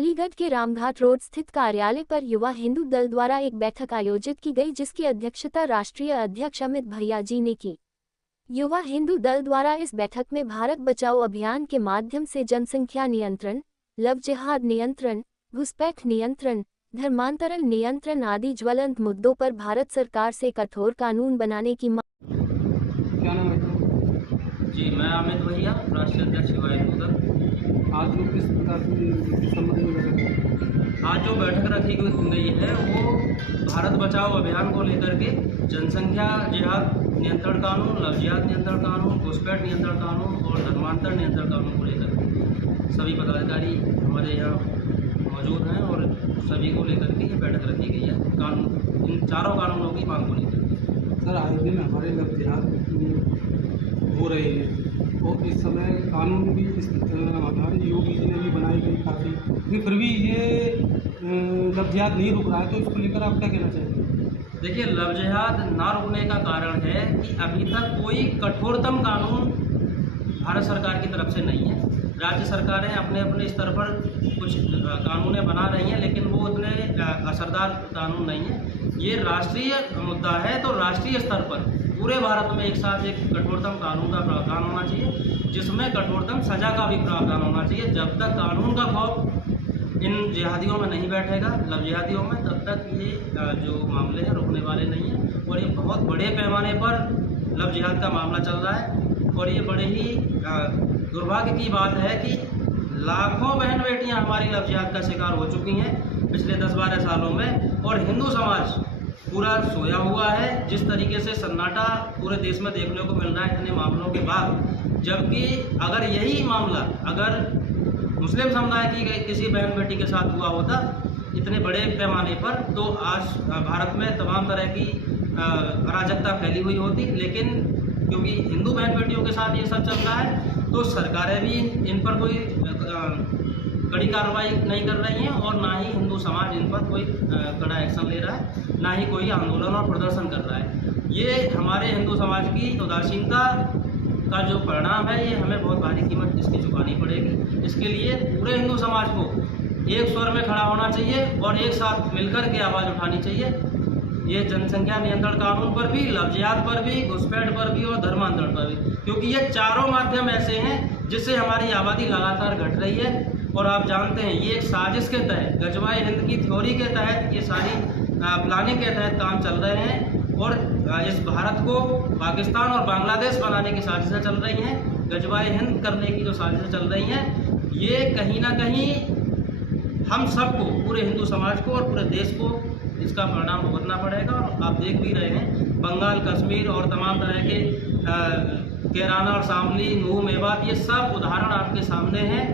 अलीगढ़ के रामघाट रोड स्थित कार्यालय पर युवा हिंदू दल द्वारा एक बैठक आयोजित की गई, जिसकी अध्यक्षता राष्ट्रीय अध्यक्ष अमित भैया जी ने की। युवा हिंदू दल द्वारा इस बैठक में भारत बचाओ अभियान के माध्यम से जनसंख्या नियंत्रण, लव जिहाद नियंत्रण, घुसपैठ नियंत्रण, धर्मांतरण नियंत्रण आदि ज्वलंत मुद्दों पर भारत सरकार से कठोर कानून बनाने की मांग। क्या नाम है? जी, मैं अमित भैया, राष्ट्रीय अध्यक्ष युवा हिंदू दल। आज लोग किस प्रकार से संबंध में बैठक? आज जो बैठक रखी गई है वो भारत बचाओ अभियान को लेकर के जनसंख्या जिहाद नियंत्रण कानून, लव जिहाद नियंत्रण कानून, घुसपैठ नियंत्रण कानून और धर्मांतरण नियंत्रण कानून को लेकर के सभी पदाधिकारी हमारे यहाँ मौजूद हैं और सभी को लेकर के ये बैठक रखी गई है। कानून, इन चारों कानूनों की मांग को लेकर। सर, आए दिन हमारे लव जिहाद हो रहे हैं और इस समय कानून भी हमारे योगी जी ने भी बनाई गई काफ़ी, लेकिन फिर भी ये लव जिहाद नहीं रुक रहा है, तो इसको लेकर आप क्या कहना चाहेंगे? देखिए, लव जिहाद ना रुकने का कारण है कि अभी तक कोई कठोरतम कानून भारत सरकार की तरफ से नहीं है। राज्य सरकारें अपने अपने स्तर पर कुछ कानूनें बना रही हैं, लेकिन वो उतने असरदार कानून नहीं है। ये राष्ट्रीय मुद्दा है, तो राष्ट्रीय स्तर पर पूरे भारत में एक साथ एक कठोरतम कानून का प्रावधान होना चाहिए, जिसमें कठोरतम सजा का भी प्रावधान होना चाहिए। जब तक कानून का खौफ इन जिहादियों में नहीं बैठेगा, लव जिहादियों में, तब तक ये जो मामले हैं रुकने वाले नहीं हैं। और ये बहुत बड़े पैमाने पर लव जिहाद का मामला चल रहा है और ये बड़े ही दुर्भाग्य की बात है कि लाखों बहन बेटियां हमारी लव जिहाद का शिकार हो चुकी हैं पिछले 10-12 सालों में, और हिंदू समाज पूरा सोया हुआ है। जिस तरीके से सन्नाटा पूरे देश में देखने को मिल रहा है इतने मामलों के बाद, जबकि अगर यही मामला अगर मुस्लिम समुदाय की किसी बहन बेटी के साथ हुआ होता इतने बड़े पैमाने पर, तो आज भारत में तमाम तरह की अराजकता फैली हुई होती। लेकिन क्योंकि हिंदू बहन बेटियों के साथ ये सब चल रहा है, तो सरकारें भी इन पर कोई कड़ी कार्रवाई नहीं कर रही हैं और ना ही हिंदू समाज इन पर कोई कड़ा एक्शन ले रहा है, ना ही कोई आंदोलन और प्रदर्शन कर रहा है। ये हमारे हिंदू समाज की उदासीनता का जो परिणाम है, ये हमें बहुत भारी कीमत इसकी चुकानी पड़ेगी। इसके लिए पूरे हिंदू समाज को एक स्वर में खड़ा होना चाहिए और एक साथ मिलकर के आवाज़ उठानी चाहिए। ये जनसंख्या नियंत्रण कानून पर भी, लव जिहाद पर भी, घुसपैठ पर भी और धर्मांतरण पर भी, क्योंकि ये चारों माध्यम ऐसे हैं जिससे हमारी आबादी लगातार घट रही है। और आप जानते हैं ये एक साजिश के तहत, गजवाए हिंद की थ्योरी के तहत ये सारी प्लानिंग के तहत काम चल रहे हैं और इस भारत को पाकिस्तान और बांग्लादेश बनाने की साजिशें चल रही हैं, गजवाए हिंद करने की जो साजिशें चल रही हैं, ये कहीं ना कहीं हम सबको, पूरे हिंदू समाज को और पूरे देश को इसका परिणाम भुगतना पड़ेगा। और आप देख भी रहे हैं बंगाल, कश्मीर और तमाम तरह के कैराना और शामली, नूह, मेवात, ये सब उदाहरण आपके सामने हैं।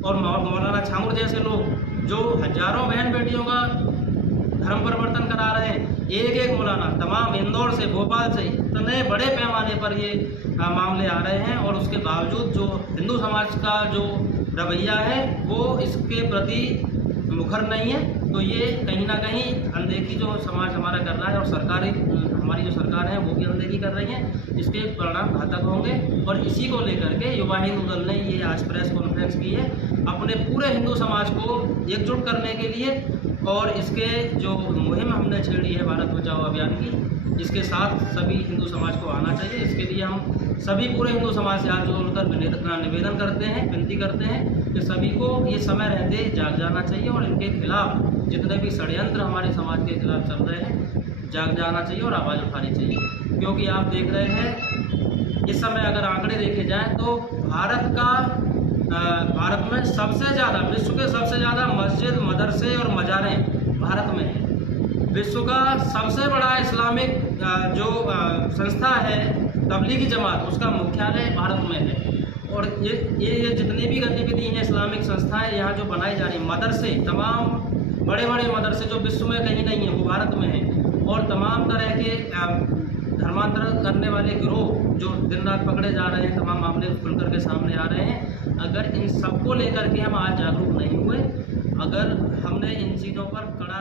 और मौलाना छांगुर जैसे लोग जो हजारों बहन बेटियों का धर्म परिवर्तन करा रहे हैं, एक मौलाना तमाम इंदौर से, भोपाल से, इतने बड़े पैमाने पर ये मामले आ रहे हैं और उसके बावजूद जो हिंदू समाज का जो रवैया है वो इसके प्रति मुखर नहीं है। तो ये कहीं ना कहीं अनदेखी जो समाज हमारा कर रहा है और सरकारी, हमारी जो सरकार है वो भी अनदेखी कर रही है, इसके परिणाम घातक होंगे। और इसी को लेकर के युवा हिंदू दल ने ये आज प्रेस कॉन्फ्रेंस की है, अपने पूरे हिंदू समाज को एकजुट करने के लिए। और इसके जो मुहिम हमने छेड़ी है भारत बचाओ अभियान की, इसके साथ सभी हिंदू समाज को आना चाहिए। इसके लिए हम सभी पूरे हिंदू समाज से हाथ जोड़कर निवेदन करते हैं, विनती करते हैं कि सभी को ये समय रहते जाग जाना चाहिए और इनके खिलाफ जितने भी षड्यंत्र हमारे समाज के खिलाफ चल रहे हैं, जाग जाना चाहिए और आवाज़ उठानी चाहिए। क्योंकि आप देख रहे हैं इस समय अगर आंकड़े देखे जाएँ तो भारत में सबसे ज़्यादा, विश्व के सबसे ज़्यादा मस्जिद, मदरसे और मज़ारें भारत में हैं। विश्व का सबसे बड़ा इस्लामिक जो संस्था है तबलीगी जमात, उसका मुख्यालय भारत में है। और ये जितनी भी गतिविधि हैं इस्लामिक संस्थाएं यहाँ जो बनाई जा रही, मदरसे, तमाम बड़े बड़े मदरसे जो विश्व में कहीं नहीं है वो भारत में हैं। और तमाम तरह के धर्मांतरण करने वाले गिरोह जो दिन रात पकड़े जा रहे हैं, तमाम मामले खुल कर के सामने आ रहे हैं। अगर इन सबको लेकर के हम आज जागरूक नहीं हुए, अगर हमने इन चीज़ों पर कड़ा